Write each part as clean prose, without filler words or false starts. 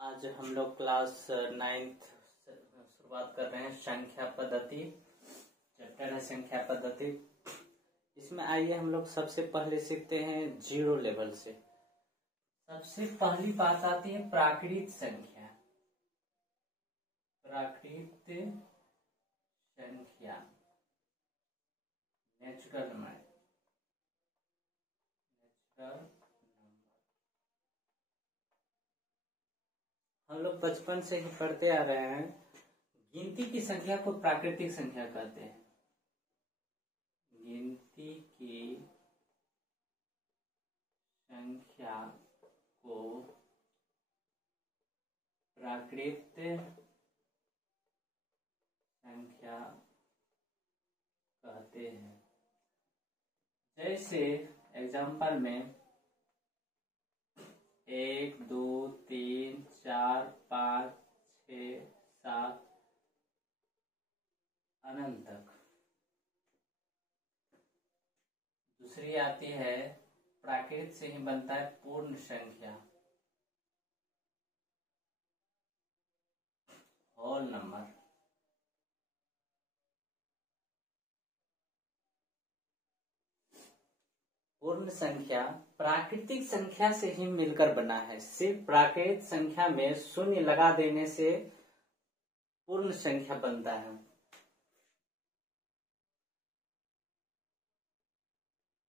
आज हम लोग क्लास 9th शुरुआत कर रहे हैं। संख्या पद्धति चैप्टर है संख्या पद्धति। इसमें आइए हम लोग सबसे पहले सीखते हैं जीरो लेवल से। सबसे पहली बात आती है प्राकृत संख्या। प्राकृत संख्या नेचुरल नंबर। हम लोग बचपन से ही पढ़ते आ रहे हैं। गिनती की संख्या को प्राकृतिक संख्या कहते हैं। गिनती की संख्या को प्राकृत संख्या कहते हैं। जैसे एग्जाम्पल में 1, 2, 3, 4, 5, 6, 7 अनंत तक। दूसरी आती है प्राकृत से ही बनता है पूर्ण संख्या, होल नंबर। पूर्ण संख्या प्राकृतिक संख्या से ही मिलकर बना है। सिर्फ प्राकृतिक संख्या में शून्य लगा देने से पूर्ण संख्या बनता है।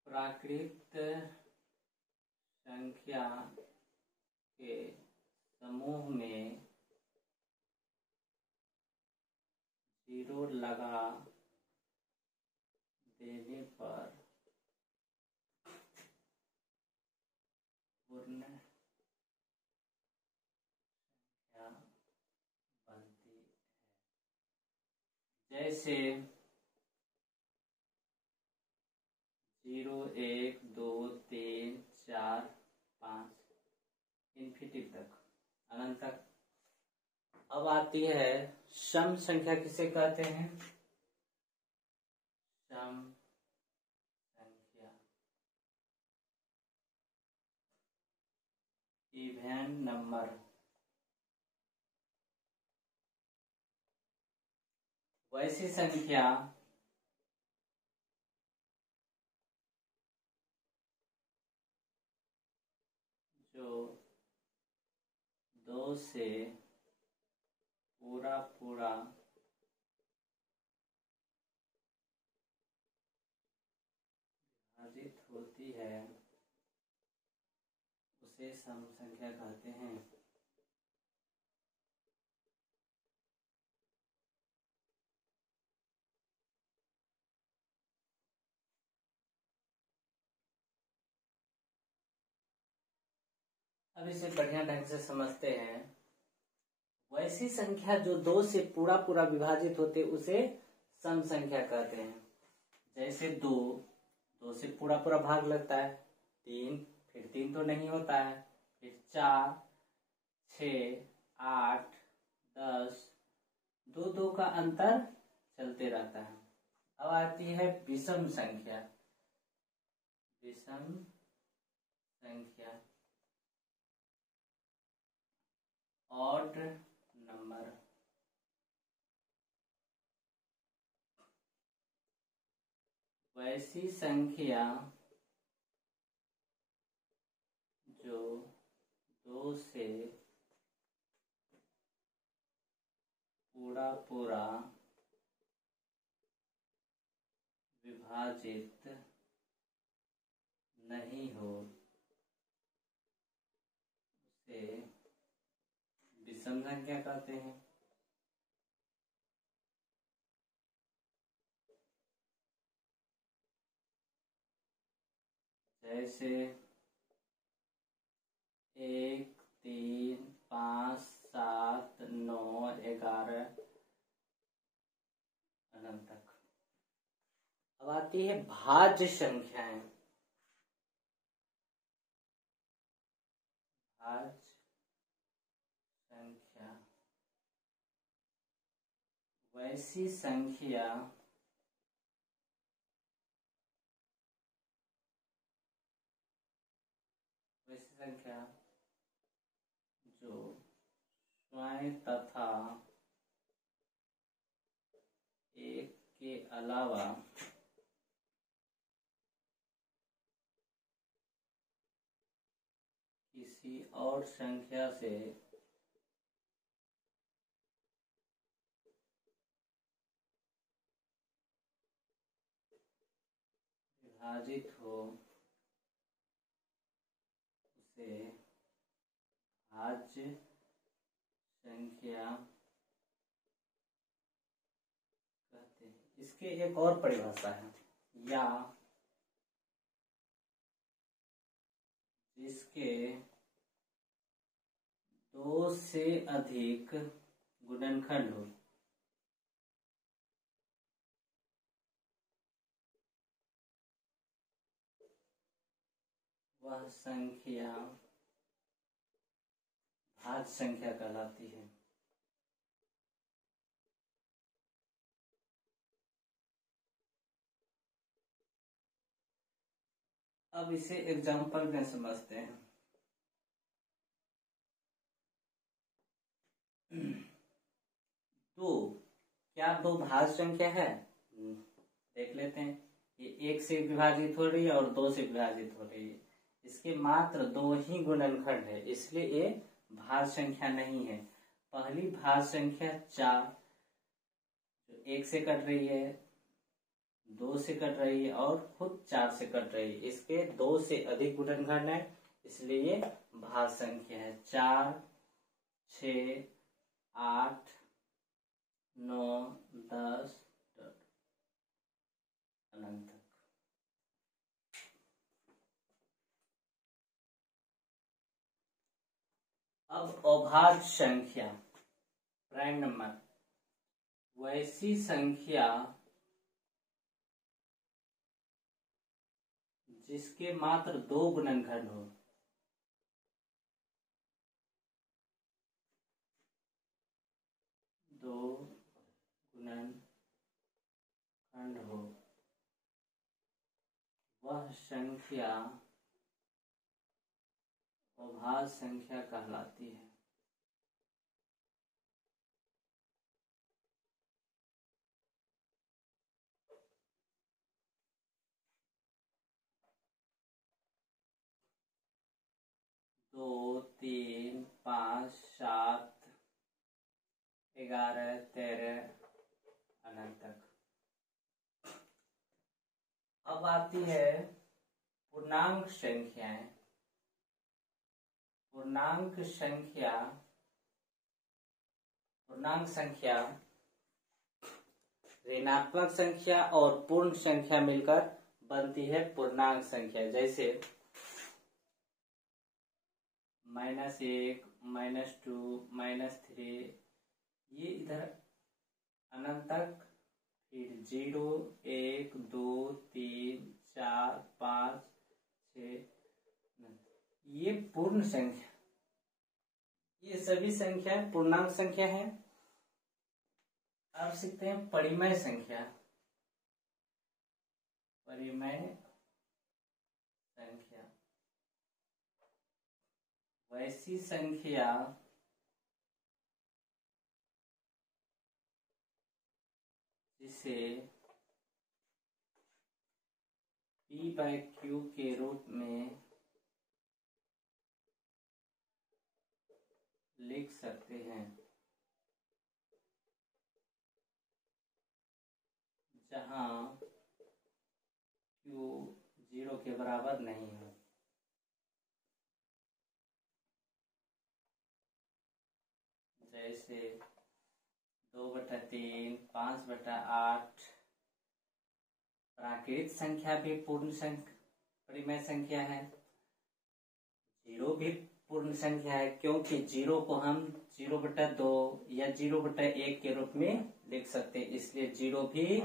प्राकृत संख्या के समूह में जीरो लगा देने पर पूर्ण संख्या बनती है। जैसे 0, 1, 2, 3, 4, 5 इन्फिनिटी तक, अनंत तक। अब आती है सम संख्या। किसे कहते हैं? सम संख्या, इवन नंबर। वैसी संख्या जो 2 से पूरा विभाजित होती है, उसे सम संख्या कहते हैं। अब इसे बढ़िया ढंग से समझते हैं। वैसी संख्या जो 2 से पूरा विभाजित होते उसे सम संख्या कहते हैं। जैसे 2 से पूरा भाग लगता है। 3, फिर 3 तो नहीं होता है, फिर 4, 6, 8, 10, 2 का अंतर चलते रहता है। अब आती है विषम संख्या। विषम संख्या, ऑड नंबर। वैसी संख्या जो 2 से पूरा विभाजित नहीं हो, उसे विषम संख्या कहते हैं। जैसे 1, 3, 5, 7, 9, 11 अनंत तक। अब आती है भाज्य संख्याएं। भाज्य संख्या वैसी संख्या संख्या जो स्वयं तथा एक के अलावा किसी और संख्या से विभाजित हो उसे भाज्य संख्या कहते हैं। इसके एक और परिभाषा है, या जिसके दो से अधिक गुणनखंड हो। वह संख्या भाज्य संख्या कहलाती है। अब इसे एग्जाम्पल में समझते हैं। तो क्या दो भाज्य संख्या है? देख लेते हैं। ये एक से विभाजित हो रही है और दो से विभाजित हो रही है। इसके मात्र दो ही गुणनखंड है, इसलिए ये भाज्य संख्या नहीं है। पहली भाज्य संख्या 4 जो एक से कट रही है, दो से कट रही है और खुद 4 से कट रही है। इसके दो से अधिक गुणनखंड है, इसलिए ये भाज्य संख्या है। 4, 6, 8, 9, 10 अनंत तक। अब अभाज्य संख्या प्राइम नंबर, वैसी संख्या जिसके मात्र दो गुणनखंड हो। दो गुणनखंड हो, वह संख्या अभाज्य संख्या कहलाती है। दो, 3, 5, 7, 11, 13 अनंत तक। अब आती है पूर्णांक संख्याएं। पूर्णांक संख्या ऋणात्मक संख्या और पूर्ण संख्या मिलकर बनती है पूर्णांक संख्या। जैसे -1, -2, -3, ये इधर अनंत तक, फिर 0, 1, 2, 3, 4, 5, 6, ये पूर्ण संख्या, ये सभी संख्याएं पूर्णांक संख्या है। अब सीखते हैं परिमेय संख्या। परिमेय संख्या वैसी संख्या जिसे P/Q के रूप में लिख सकते हैं, जहां Q 0 के बराबर नहीं है। जैसे 2/3, 5/8। प्राकृत संख्या भी परिमेय संख्या है। 0 भी पूर्ण संख्या है, क्योंकि 0 को हम 0/2 या 0/1 के रूप में लिख सकते हैं, इसलिए 0 भी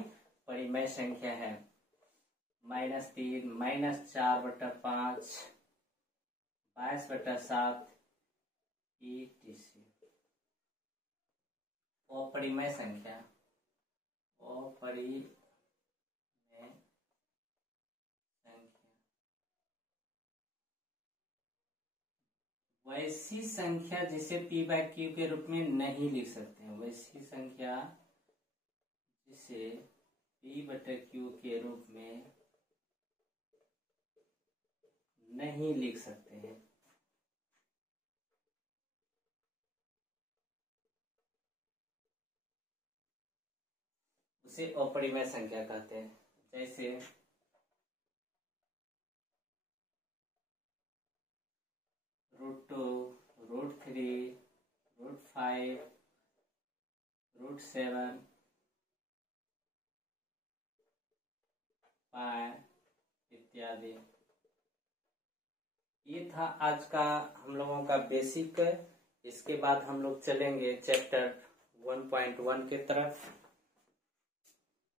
परिमेय संख्या है। -3, -4/5, 22/7 etc। अपरिमेय संख्या, अपरिमेय संख्या वैसी संख्या जिसे p/q के रूप में नहीं लिख सकते हैं, वैसी संख्या जिसे p/q के रूप में नहीं लिख सकते हैं, उसे अपरिमेय संख्या कहते हैं। जैसे √2, √3, √5, √7, पाई इत्यादि। ये था आज का हम लोगों का बेसिक। इसके बाद हम लोग चलेंगे चैप्टर 1.1 की तरफ।